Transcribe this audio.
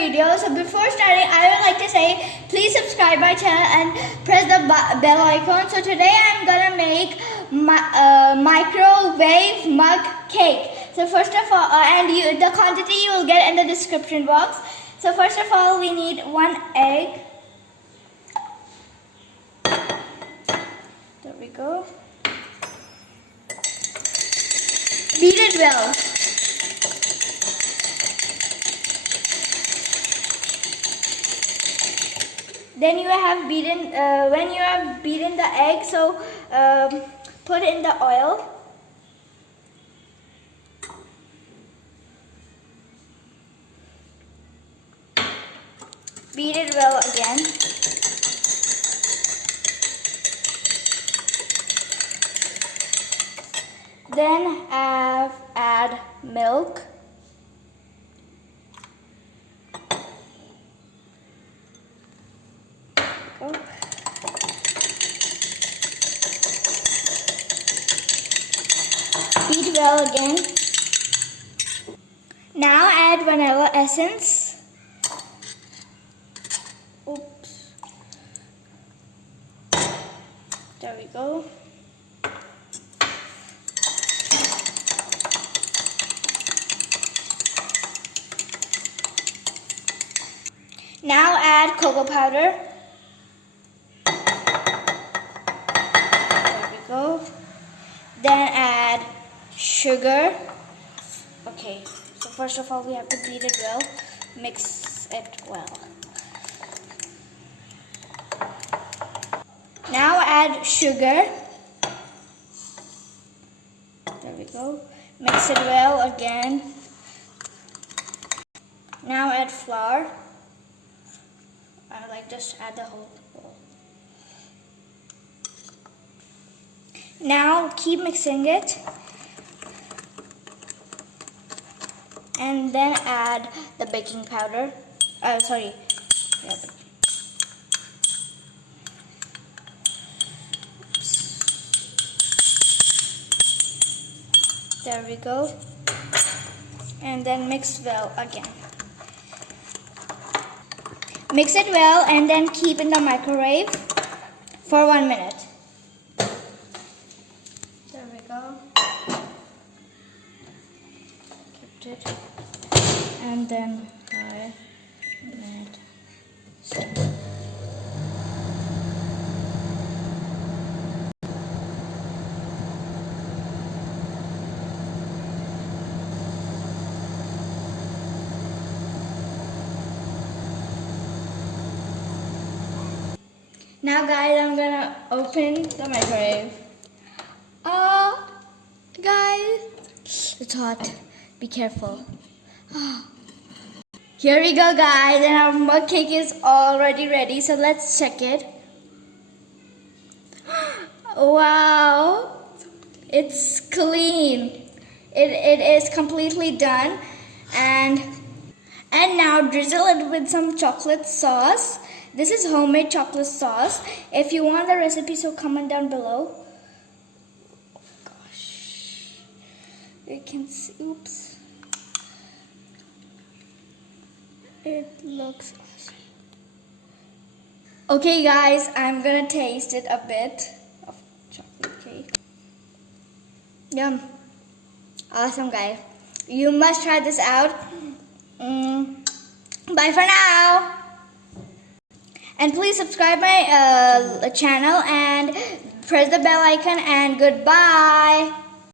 video. So before starting, I would like to say please subscribe my channel and press the bell icon. So today I'm gonna make microwave mug cake. So first of all, the quantity you will get in the description box. So first of all, we need 1 egg. There we go. Beat it well. Then you have beaten, when you have beaten the egg, so put it in the oil. Beat it well again. Then add milk. Beat well again. Now add vanilla essence. Oops. There we go. Now add cocoa powder. There we go. Then add sugar. Okay, so first of all we have to beat it well. Mix it well. Now add sugar. There we go. Mix it well again. Now add flour. Just add the whole bowl. Now keep mixing it. And then add the baking powder. Sorry. Yeah. There we go. And then mix well again. Mix it well and then keep in the microwave for 1 minute. There we go. Keep it. And then 5 minutes. Now guys, I'm gonna open the microwave. Guys, it's hot. Be careful. Here we go guys, and our mug cake is already ready. So let's check it. Wow, it's clean. It is completely done. And now drizzle it with some chocolate sauce. This is homemade chocolate sauce. If you want the recipe, so comment down below. Oh gosh, you can see. Oops, it looks awesome. Okay, guys, I'm gonna taste it a bit of chocolate cake. Yum, awesome, guys. You must try this out. Bye for now. And please subscribe my channel and press the bell icon, and goodbye.